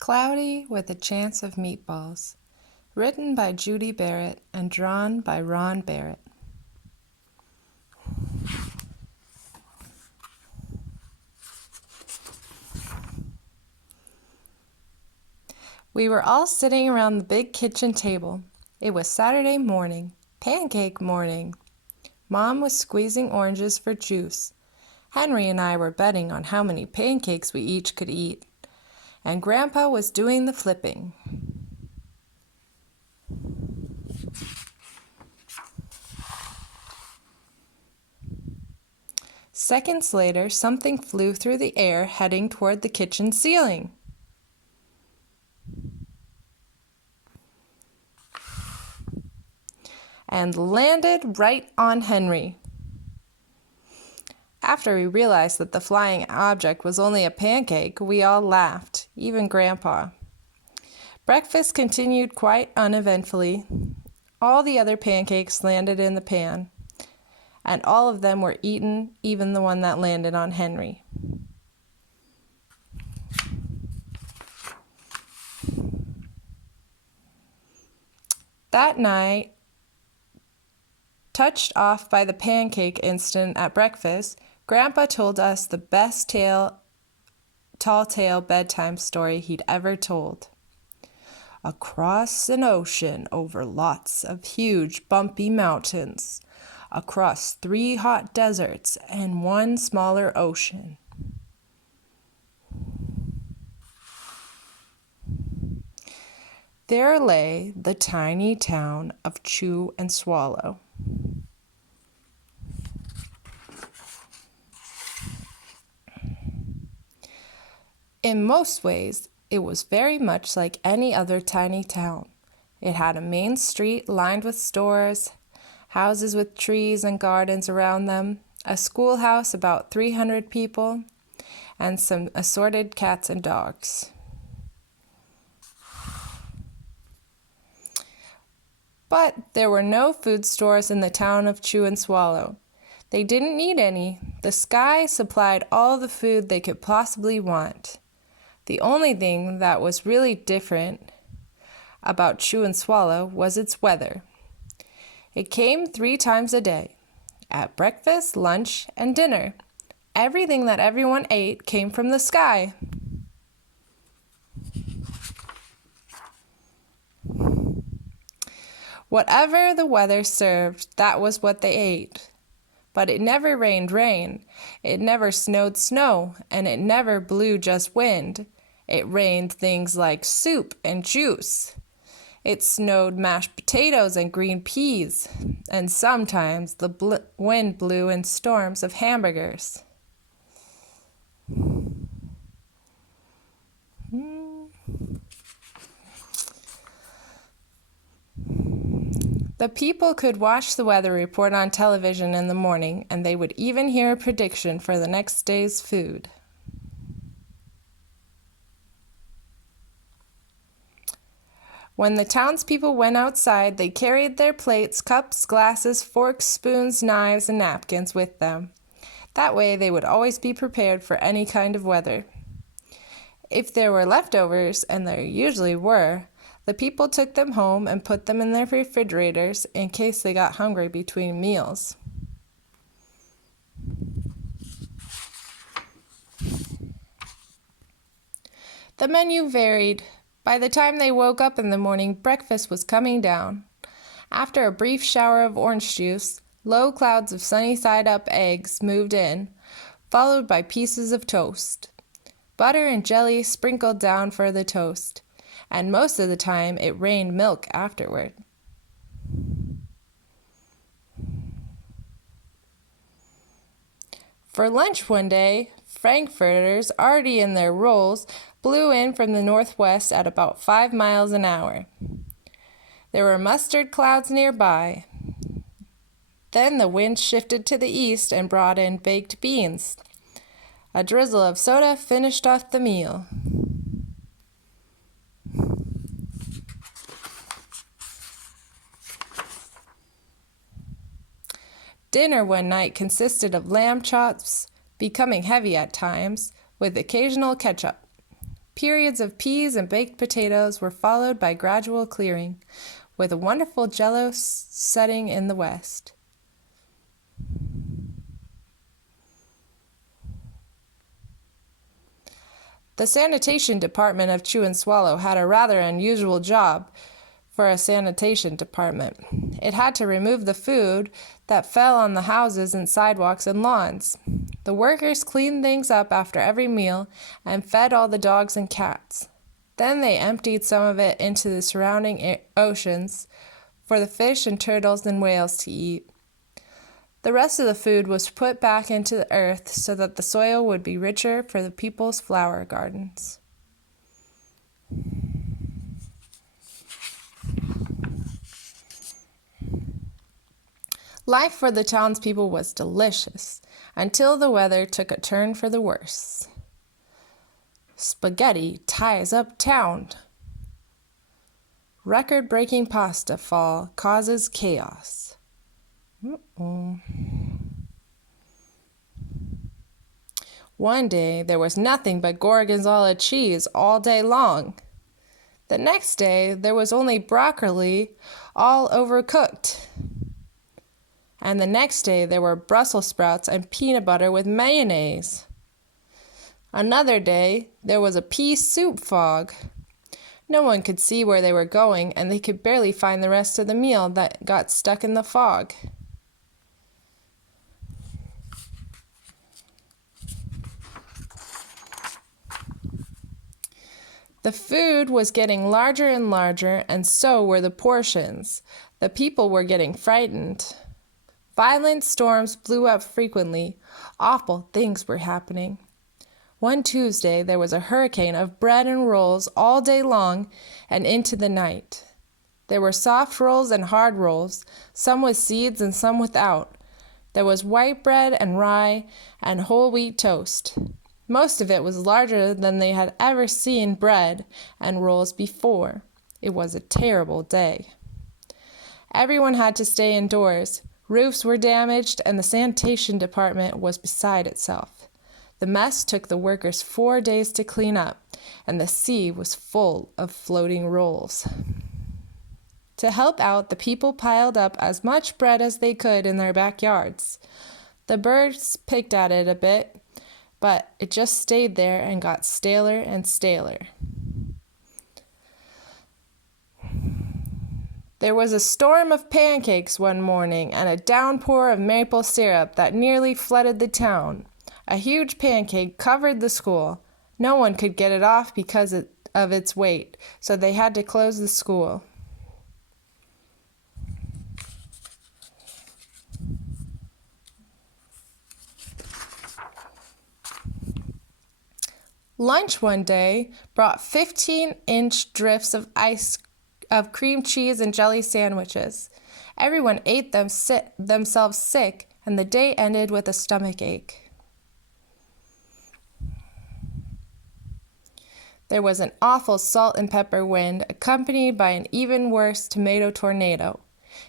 Cloudy with a Chance of Meatballs. Written by Judy Barrett and drawn by Ron Barrett. We were all sitting around the big kitchen table. It was Saturday morning, pancake morning. Mom was squeezing oranges for juice. Henry and I were betting on how many pancakes we each could eat. And Grandpa was doing the flipping. Seconds later, something flew through the air heading toward the kitchen ceiling. And landed right on Henry. After we realized that the flying object was only a pancake, we all laughed, even Grandpa. Breakfast continued quite uneventfully. All the other pancakes landed in the pan, and all of them were eaten, even the one that landed on Henry. That night, touched off by the pancake incident at breakfast, Grandpa told us the best tall tale bedtime story he'd ever told. Across an ocean over lots of huge bumpy mountains, across 3 hot deserts and 1 smaller ocean. There lay the tiny town of Chew and Swallow. In most ways, it was very much like any other tiny town. It had a main street lined with stores, houses with trees and gardens around them, a schoolhouse about 300 people, and some assorted cats and dogs. But there were no food stores in the town of Chew and Swallow. They didn't need any. The sky supplied all the food they could possibly want. The only thing that was really different about Chew and Swallow was its weather. It came 3 times a day, at breakfast, lunch, and dinner. Everything that everyone ate came from the sky. Whatever the weather served, that was what they ate. But it never rained rain, it never snowed snow, and it never blew just wind. It rained things like soup and juice. It snowed mashed potatoes and green peas, and sometimes the wind blew in storms of hamburgers. The people could watch the weather report on television in the morning, and they would even hear a prediction for the next day's food. When the townspeople went outside, they carried their plates, cups, glasses, forks, spoons, knives, and napkins with them. That way they would always be prepared for any kind of weather. If there were leftovers, and there usually were, the people took them home and put them in their refrigerators in case they got hungry between meals. The menu varied. By the time they woke up in the morning, breakfast was coming down. After a brief shower of orange juice, low clouds of sunny-side-up eggs moved in, followed by pieces of toast. Butter and jelly sprinkled down for the toast, and most of the time it rained milk afterward. For lunch one day, frankfurters, already in their rolls, blew in from the northwest at about 5 miles an hour. There were mustard clouds nearby. Then the wind shifted to the east and brought in baked beans. A drizzle of soda finished off the meal. Dinner one night consisted of lamb chops, becoming heavy at times, with occasional ketchup. Periods of peas and baked potatoes were followed by gradual clearing, with a wonderful jello setting in the west. The sanitation department of Chew and Swallow had a rather unusual job for a sanitation department. It had to remove the food that fell on the houses and sidewalks and lawns. The workers cleaned things up after every meal and fed all the dogs and cats. Then they emptied some of it into the surrounding oceans for the fish and turtles and whales to eat. The rest of the food was put back into the earth so that the soil would be richer for the people's flower gardens. Life for the townspeople was delicious, until the weather took a turn for the worse. Spaghetti ties up town. Record-breaking pasta fall causes chaos. One day there was nothing but gorgonzola cheese all day long. The next day there was only broccoli all overcooked. And the next day there were Brussels sprouts and peanut butter with mayonnaise. Another day there was a pea soup fog. No one could see where they were going, and they could barely find the rest of the meal that got stuck in the fog. The food was getting larger and larger, and so were the portions. The people were getting frightened. Violent storms blew up frequently. Awful things were happening. One Tuesday, there was a hurricane of bread and rolls all day long and into the night. There were soft rolls and hard rolls, some with seeds and some without. There was white bread and rye and whole wheat toast. Most of it was larger than they had ever seen bread and rolls before. It was a terrible day. Everyone had to stay indoors. Roofs were damaged, and the sanitation department was beside itself. The mess took the workers 4 days to clean up, and the sea was full of floating rolls. To help out, the people piled up as much bread as they could in their backyards. The birds picked at it a bit, but it just stayed there and got staler and staler. There was a storm of pancakes one morning and a downpour of maple syrup that nearly flooded the town. A huge pancake covered the school. No one could get it off because of its weight, so they had to close the school. Lunch one day brought 15-inch drifts of cream cheese and jelly sandwiches. Everyone ate themselves sick, and the day ended with a stomach ache. There was an awful salt and pepper wind, accompanied by an even worse tomato tornado.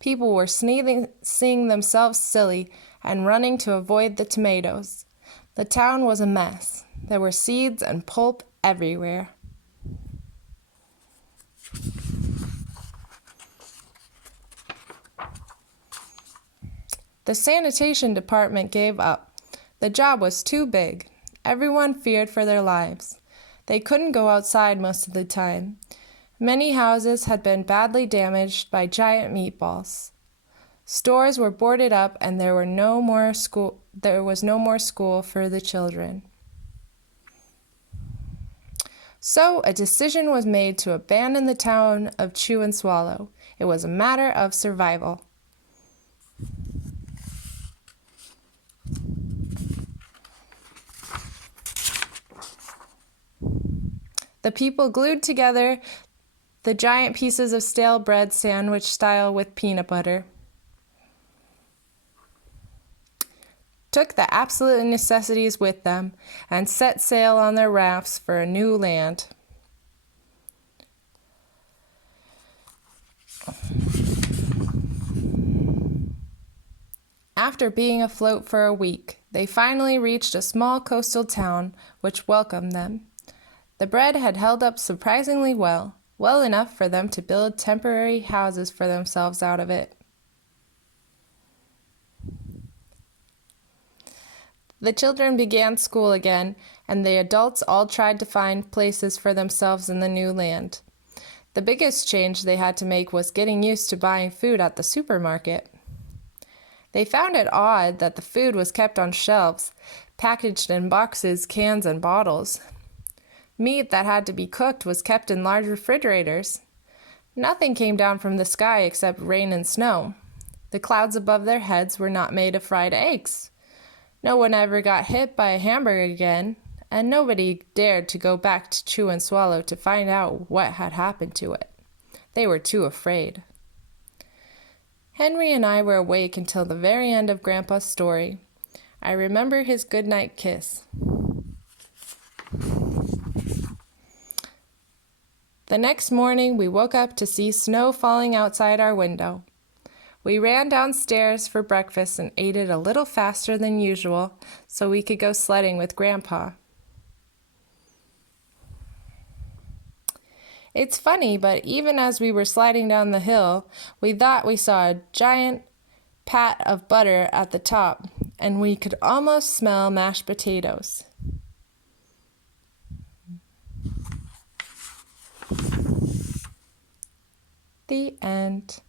People were sneezing themselves silly and running to avoid the tomatoes. The town was a mess. There were seeds and pulp everywhere. The sanitation department gave up. The job was too big. Everyone feared for their lives. They couldn't go outside most of the time. Many houses had been badly damaged by giant meatballs. Stores were boarded up, and there was no more school for the children. So a decision was made to abandon the town of Chew and Swallow. It was a matter of survival. The people glued together the giant pieces of stale bread sandwich style with peanut butter, took the absolute necessities with them, and set sail on their rafts for a new land. After being afloat for a week, they finally reached a small coastal town which welcomed them. The bread had held up surprisingly well, well enough for them to build temporary houses for themselves out of it. The children began school again, and the adults all tried to find places for themselves in the new land. The biggest change they had to make was getting used to buying food at the supermarket. They found it odd that the food was kept on shelves, packaged in boxes, cans, and bottles. Meat that had to be cooked was kept in large refrigerators. Nothing came down from the sky except rain and snow. The clouds above their heads were not made of fried eggs. No one ever got hit by a hamburger again, and nobody dared to go back to Chew and Swallow to find out what had happened to it. They were too afraid. Henry and I were awake until the very end of Grandpa's story. I remember his goodnight kiss. The next morning, we woke up to see snow falling outside our window. We ran downstairs for breakfast and ate it a little faster than usual so we could go sledding with Grandpa. It's funny, but even as we were sliding down the hill, we thought we saw a giant pat of butter at the top, and we could almost smell mashed potatoes. The end.